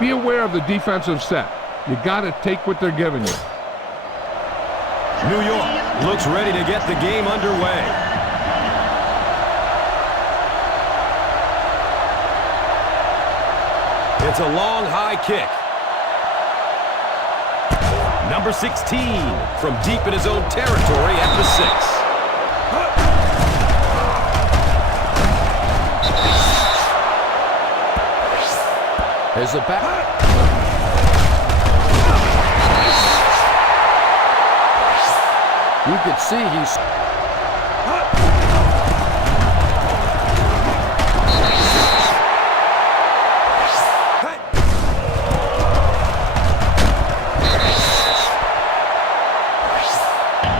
Be aware of the defensive set. You got to take what they're giving you. New York looks ready to get the game underway. It's a long, high kick. Number 16 from deep in his own territory at the 6. There's the back. You could see he's...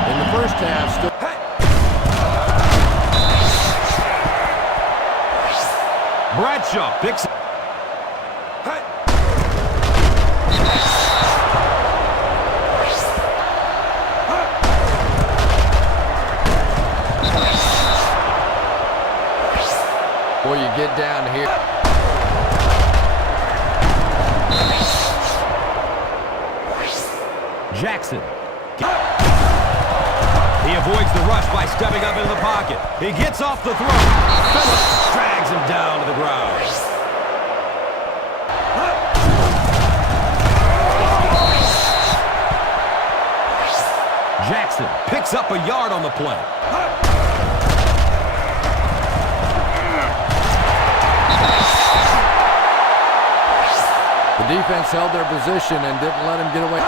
In the first half, still... Bradshaw picks it. Boy, you get down here. Jackson. He avoids the rush by stepping up into the pocket. He gets off the throw. Phillips drags him down to the ground. Jackson picks up a yard on the play. The defense held their position and didn't let him get away.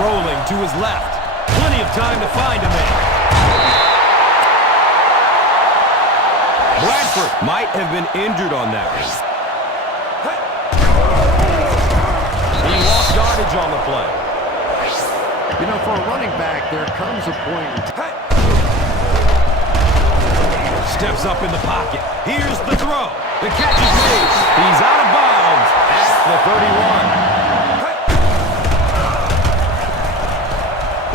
Rolling to his left. Plenty of time to find a man. Bradford might have been injured on that one. He lost yardage on the play. You know, for a running back, there comes a point. Steps up in the pocket. Here's the throw. The catch is made. He's out of bounds at the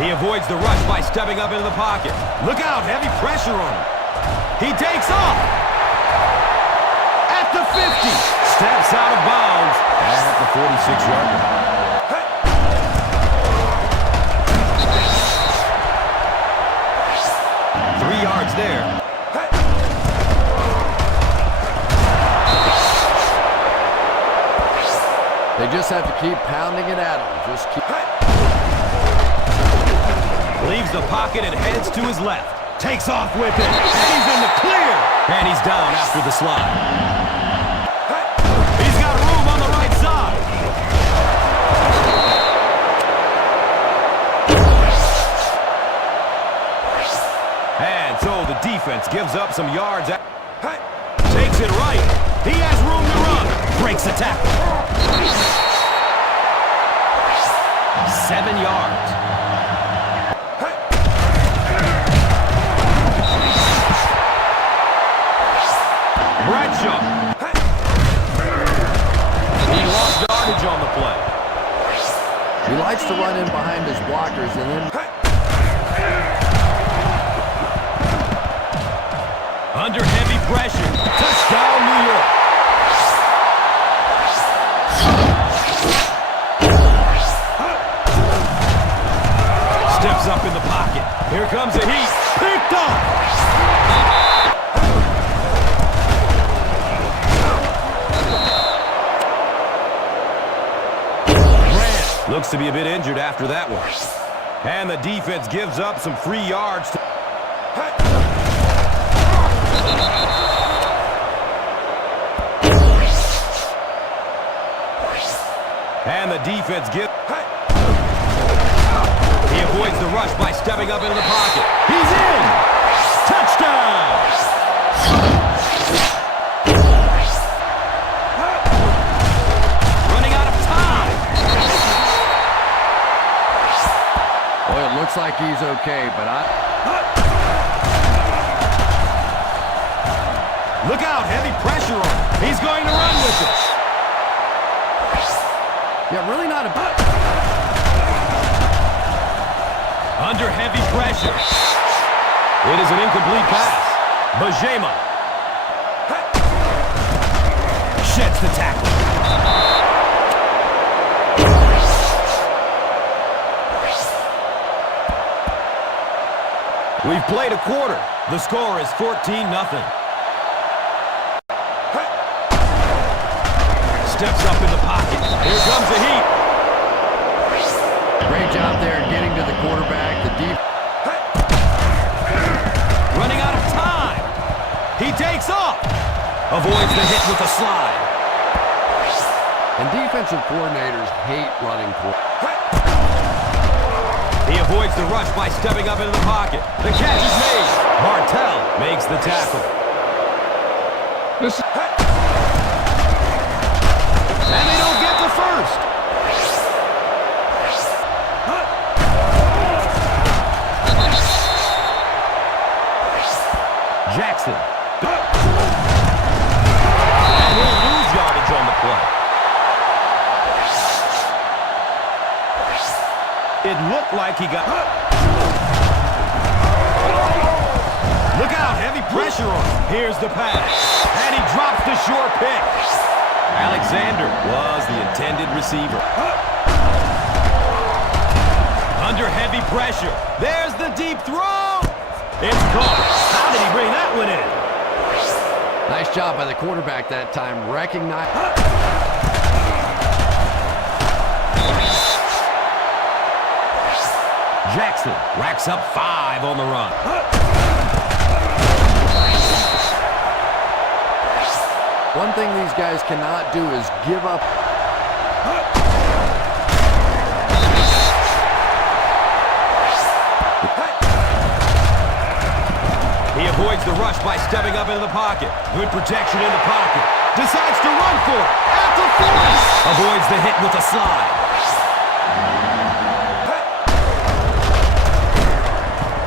31. He avoids the rush by stepping up into the pocket. Look out, heavy pressure on him. He takes off. At the 50. Steps out of bounds at the 46-yard line. 3 yards there. They just have to keep pounding it at him. Just keep... Leaves the pocket and heads to his left. Takes off with it. And he's in the clear. And he's down after the slide. He's got room on the right side. And so the defense gives up some yards. Takes it right. He has room to run. Breaks the tackle. 7 yards. Bradshaw. He lost yardage on the play. He likes to run in behind his blockers and then... Under heavy pressure. Touchdown, New York. Steps up in the pocket. Here comes a heat. Picked up. Grant looks to be a bit injured after that one. And the defense gives up some free yards. And the defense gives... He avoids the rush by stepping up into the pocket. He's in! Touchdown! Running out of time. Boy, it looks like he's okay, but Look out, heavy pressure on him. He's going to run with it. Yeah, really not a... Under heavy pressure. It is an incomplete pass. Bajema. Sheds the tackle. We've played a quarter. The score is 14-0. Steps up in the pocket. Here comes the heat. Great job there getting to the quarterback. The deep. Running out of time. He takes off. Avoids the hit with a slide. And defensive coordinators hate running for. He avoids the rush by stepping up into the pocket. The catch is made. Martell makes the tackle. This And they don't get to first. Jackson. And he'll lose yardage on the play. It looked like he got... Look out, heavy pressure on him. Here's the pass. And he drops the short pick. Alexander was the intended receiver. Under heavy pressure. There's the deep throw. It's caught. How did he bring that one in? Nice job by the quarterback that time. Recognize. Jackson racks up 5 on the run. One thing these guys cannot do is give up. He avoids the rush by stepping up into the pocket. Good protection in the pocket. Decides to run for it. At the 40. Avoids the hit with a slide.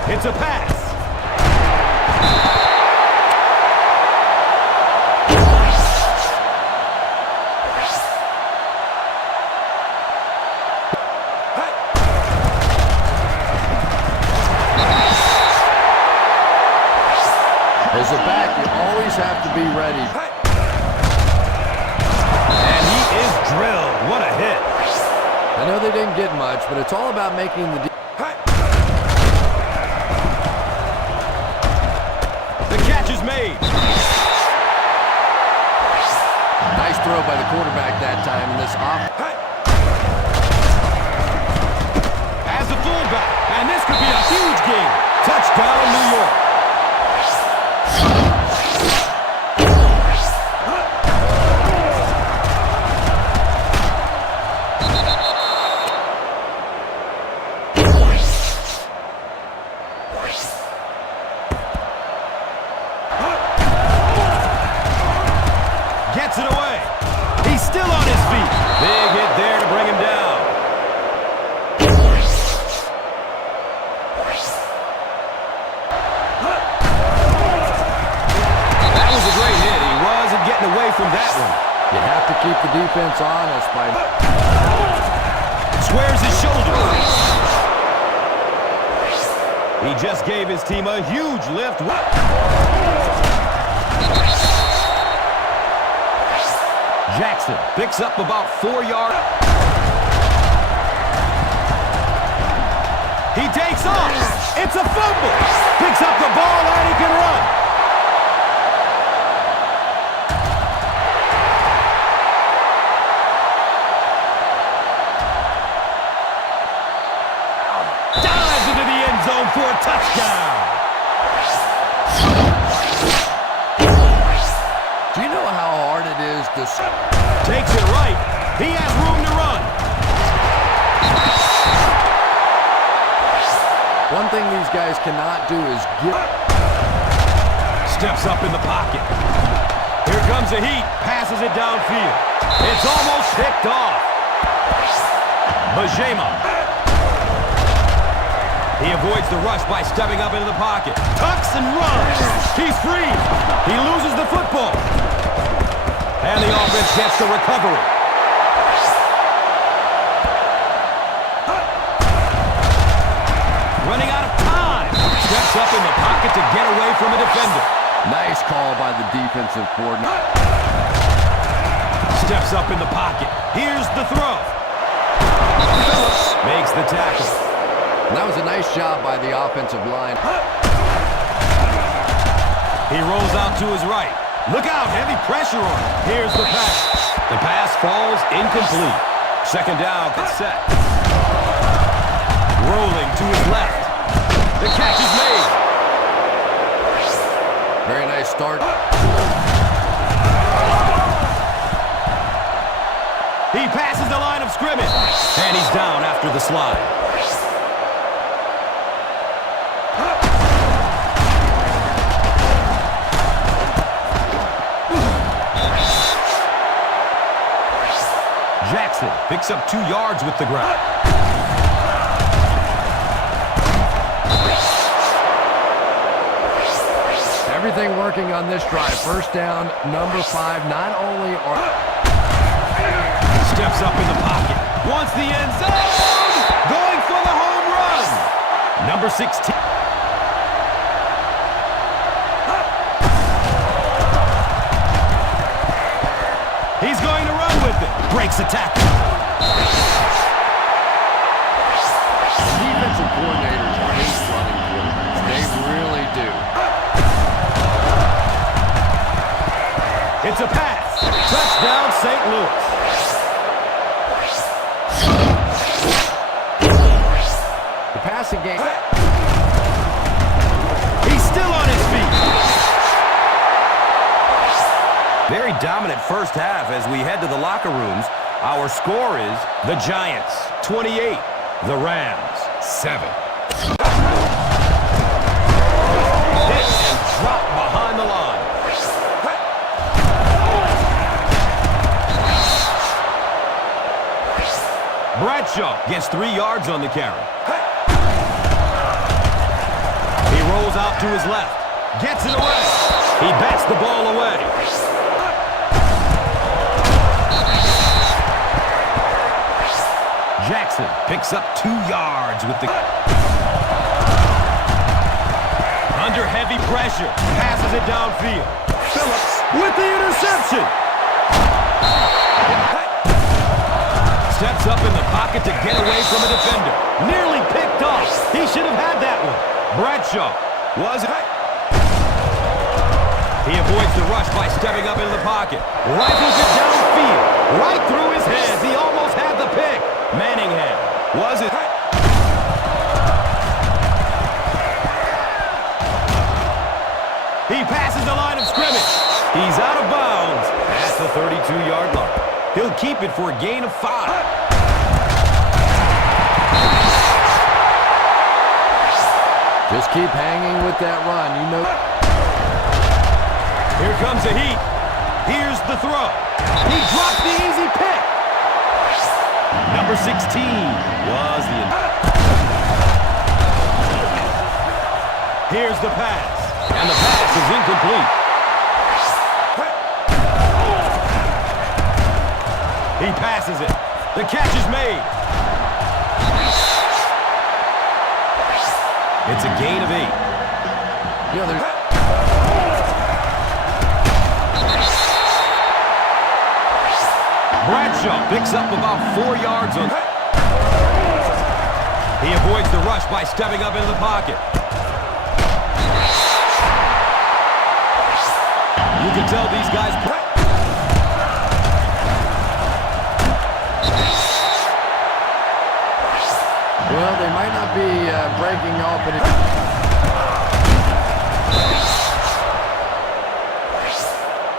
It's a pass. As a back, you always have to be ready. And he is drilled. What a hit. I know they didn't get much, but it's all about making the... The catch is made. Nice throw by the quarterback that time in this off. As a fullback, and this could be a huge game. Touchdown, New York. Gets it away. He's still on his feet. Big hit there to bring him down. That was a great hit. He wasn't getting away from that one. You have to keep the defense honest by... Squares his shoulders. He just gave his team a huge lift. Jackson picks up about 4 yards. He takes off. It's a fumble. Picks up the ball and he can run. Dives into the end zone for a touchdown. Do you know how hard it is to... Takes it right. He has room to run. One thing these guys cannot do is give... Steps up in the pocket. Here comes the heat. Passes it downfield. It's almost picked off. Bajema. He avoids the rush by stepping up into the pocket. Tucks and runs. He's free. He loses the football. And the offense gets the recovery. Running out of time. Steps up in the pocket to get away from a defender. Nice call by the defensive coordinator. Steps up in the pocket. Here's the throw. Phillips makes the tackle. And that was a nice job by the offensive line. He rolls out to his right. Look out, heavy pressure on him. Here's the pass. The pass falls incomplete. Second down, get set. Rolling to his left. The catch is made. Very nice start. He passes the line of scrimmage. And he's down after the slide. Jackson picks up 2 yards with the ground. Everything working on this drive. First down, number 5. Not only are... Steps up in the pocket. Wants the end zone. Going for the home run. Number 16. He's going to run with it. Breaks the tackle. Defensive coordinators hate running quarterbacks. They really do. It's a pass. Touchdown, St. Louis. The passing game. He's still on his feet. Very dominant first half as we head to the locker rooms. Our score is the Giants 28, the Rams 7. Hit and drop behind the line. Bradshaw gets 3 yards on the carry. He rolls out to his left. Gets it away. He bats the ball away. Jackson picks up 2 yards with the... Under heavy pressure. Passes it downfield. Phillips with the interception. Steps up in the pocket to get away from a defender. Nearly picked off. He should have had that one. Bradshaw was it. He avoids the rush by stepping up into the pocket. Rifles it downfield. Right through his hands. He almost had the pick. Manningham was it. He passes the line of scrimmage. He's out of bounds at the 32-yard line. He'll keep it for a gain of 5. Just keep hanging with that run. You know. Here comes the heat. Here's the throw. He dropped the easy pick. Number 16 was the... Here's the pass. And the pass is incomplete. He passes it. The catch is made. It's a gain of 8. Yeah, there's... Bradshaw picks up about 4 yards on... He avoids the rush by stepping up into the pocket. You can tell these guys... Well, they might not be breaking off at it.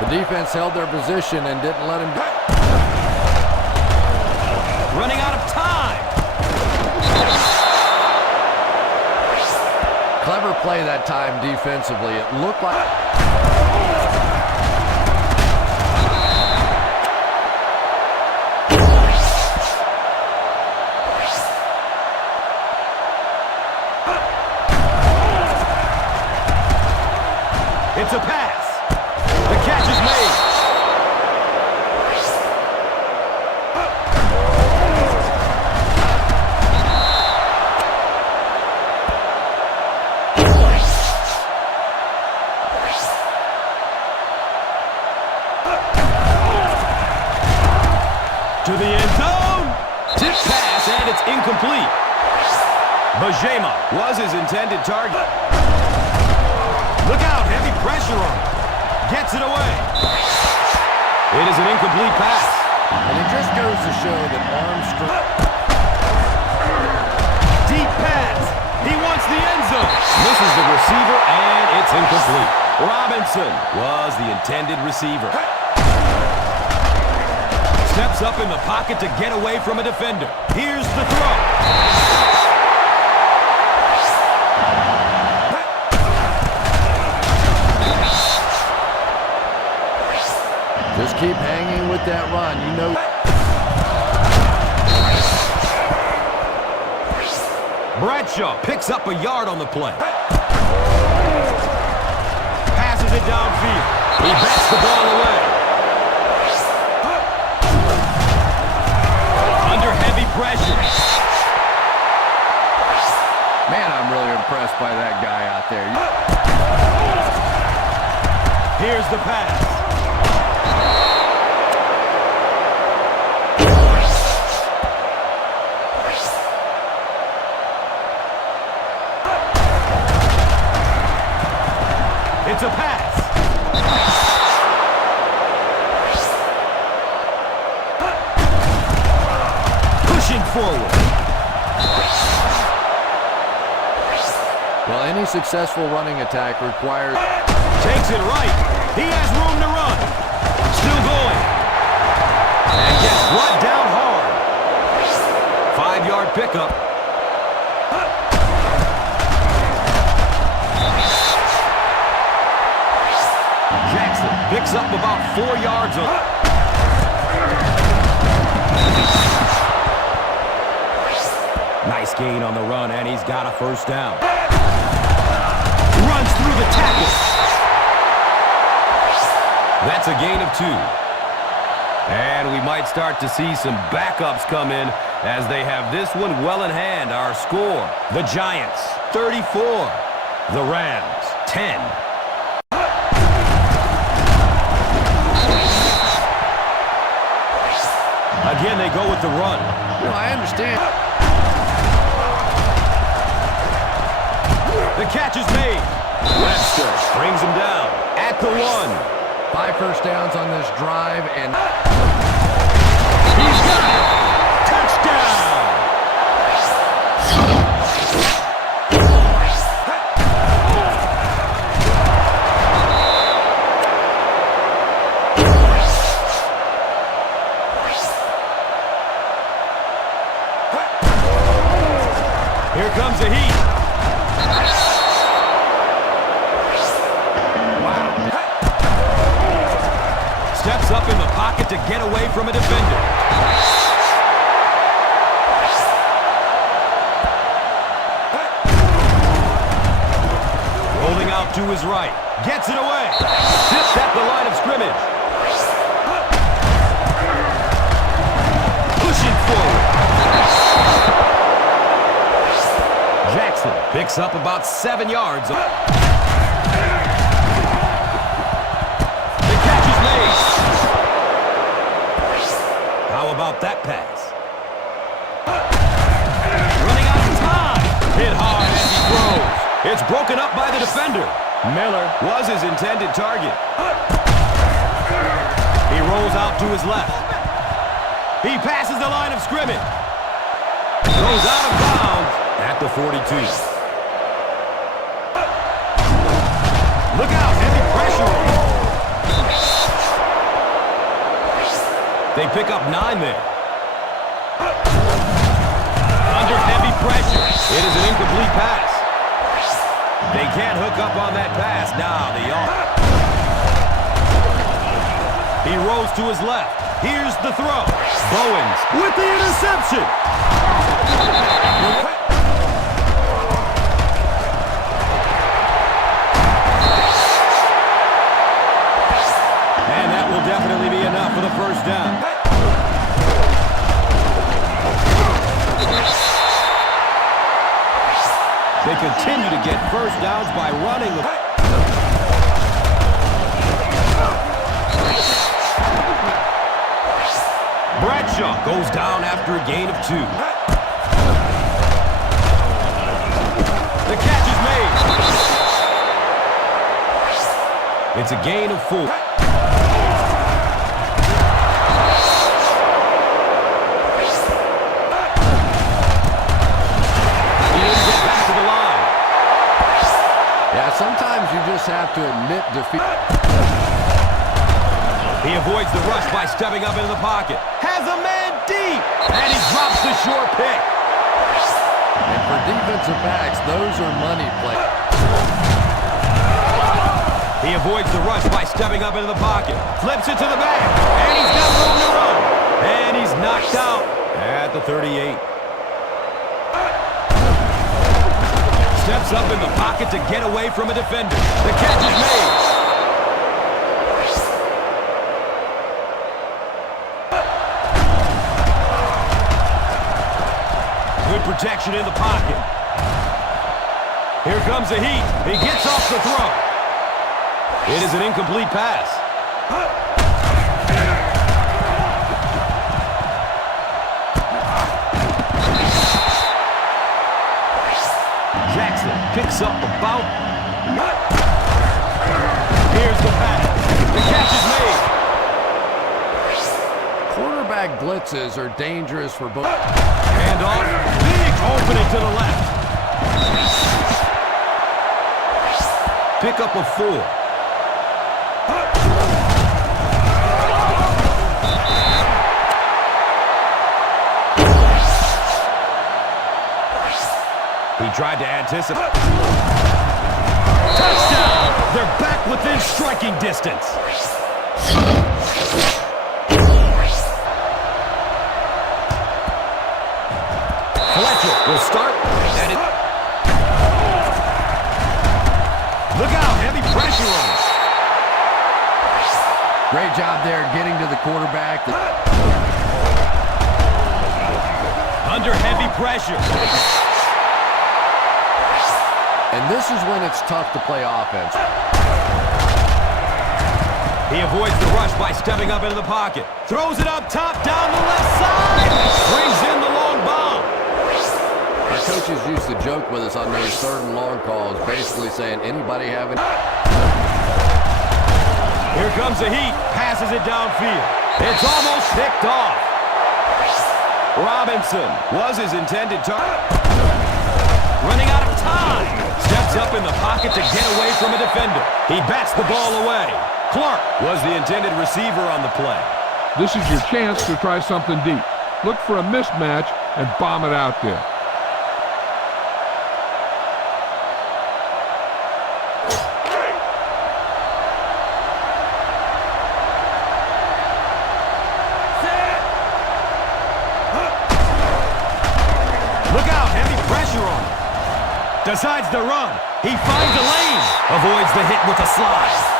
The defense held their position and didn't let him... Running out of time. Clever play that time defensively. It looked like... It's a pass. The catch is made. to the end zone. Tip pass, and it's incomplete. Bajema was his intended target. Look out, heavy pressure on him. Gets it away. It is an incomplete pass. And it just goes to show that arm strength. Deep pass. He wants the end zone. Misses the receiver, and it's incomplete. Robinson was the intended receiver. Steps up in the pocket to get away from a defender. Here's the throw. Just keep hanging with that run. You know. Bradshaw picks up a yard on the play. Passes it downfield. He bats the ball away. Under heavy pressure. Man, I'm really impressed by that guy out there. Here's the pass. It's a pass. Pushing forward. Well, any successful running attack requires... Takes it right. He has room to run. Still going. And gets brought down hard. 5-yard pickup. Jackson picks up about 4 yards on it. Nice gain on the run, and he's got a first down. Runs through the tackle. That's a gain of 2. And we might start to see some backups come in as they have this one well in hand. Our score, the Giants, 34. The Rams, 10. Again, they go with the run. No, I understand. The catch is made. Webster brings him down at the 1. 5 first downs on this drive, and... He's got it! Touchdown! Here comes the heat. Steps up in the pocket to get away from a defender. Rolling out to his right. Gets it away. Tipped at the line of scrimmage. Pushing forward. Jackson picks up about 7 yards. How about that pass? Running out of time. Hit hard as he throws. It's broken up by the defender. Miller was his intended target. He rolls out to his left. He passes the line of scrimmage. Goes out of bounds at the 42. Look out, heavy pressure on him. They pick up 9 there. Under heavy pressure. It is an incomplete pass. They can't hook up on that pass. Now the He rolls to his left. Here's the throw. Bowens with the interception. And that will definitely be enough for the first down. They continue to get first downs by running the... Bradshaw goes down after a gain of 2. The catch is made. It's a gain of 4. He didn't get back to the line. Yeah, sometimes you just have to admit defeat. He avoids the rush by stepping up into the pocket. Has a man deep. And he drops the short pick. And for defensive backs, those are money plays. He avoids the rush by stepping up into the pocket. Flips it to the back. And he's got room to run. And he's knocked out at the 38. Steps up in the pocket to get away from a defender. The catch is made. Good protection in the pocket. Here comes the heat. He gets off the throw. It is an incomplete pass. Jackson picks up about. Here's the pass. The catch is made. Quarterback blitzes are dangerous for both. Hand off. Big opening to the left. Pick up a 4. He tried to anticipate. Touchdown! They're back within striking distance. Fletcher will start. And it... Look out, heavy pressure on him. Great job there getting to the quarterback. Under heavy pressure. And this is when it's tough to play offense. He avoids the rush by stepping up into the pocket. Throws it up top, down the left side. Brings in the long bomb. Our coaches used to joke with us on those 3rd and long calls, basically saying, anybody having... Here comes the heat. Passes it downfield. It's almost picked off. Robinson was his intended target. Running out of time. Steps up in the pocket to get away from a defender. He bats the ball away. Clark was the intended receiver on the play. This is your chance to try something deep. Look for a mismatch and bomb it out there. Look out, heavy pressure on him. Decides to run. He finds a lane. Avoids the hit with a slide.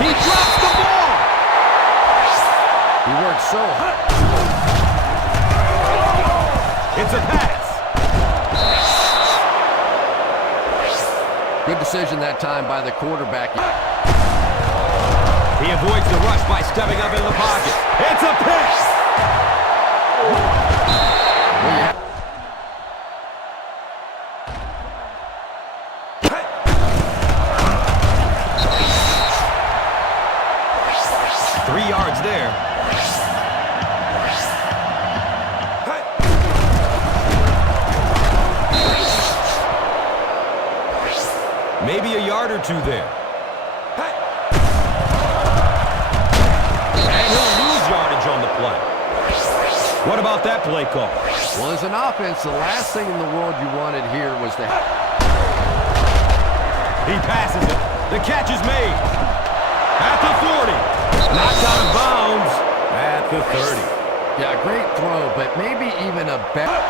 He drops the ball. He worked so hard. It's a pass. Good decision that time by the quarterback. He avoids the rush by stepping up in the pocket. It's a pick. Well, yeah. 3 yards there. Maybe a yard or 2 there. And he'll lose yardage on the play. What about that play call? Well, as an offense, the last thing in the world you wanted here was to... He passes it. The catch is made. At the 40. Knocked out of bounds. At the 30. Yeah, great throw, but maybe even a better...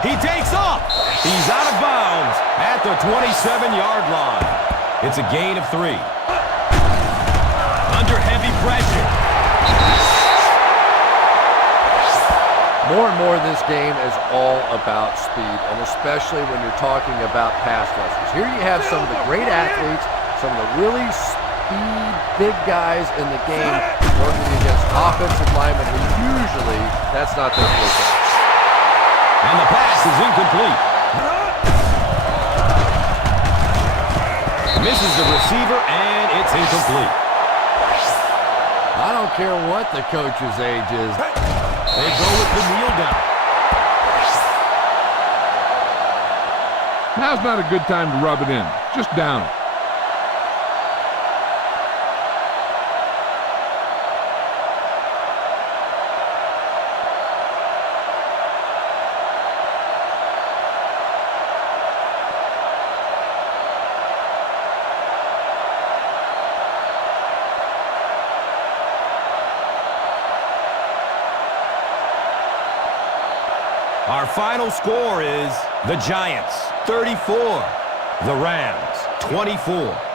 He takes off. He's out of bounds at the 27-yard line. It's a gain of 3. under heavy pressure. More and more this game is all about speed, and especially when you're talking about pass rushers. Here you have some of the great athletes, some of the really speed big guys in the game working against offensive linemen who usually that's not their forte. And the pass is incomplete. Misses the receiver, and it's incomplete. I don't care what the coach's age is. They go with the kneel down. Now's not a good time to rub it in. Just down it. Our final score is the Giants 34, the Rams 24.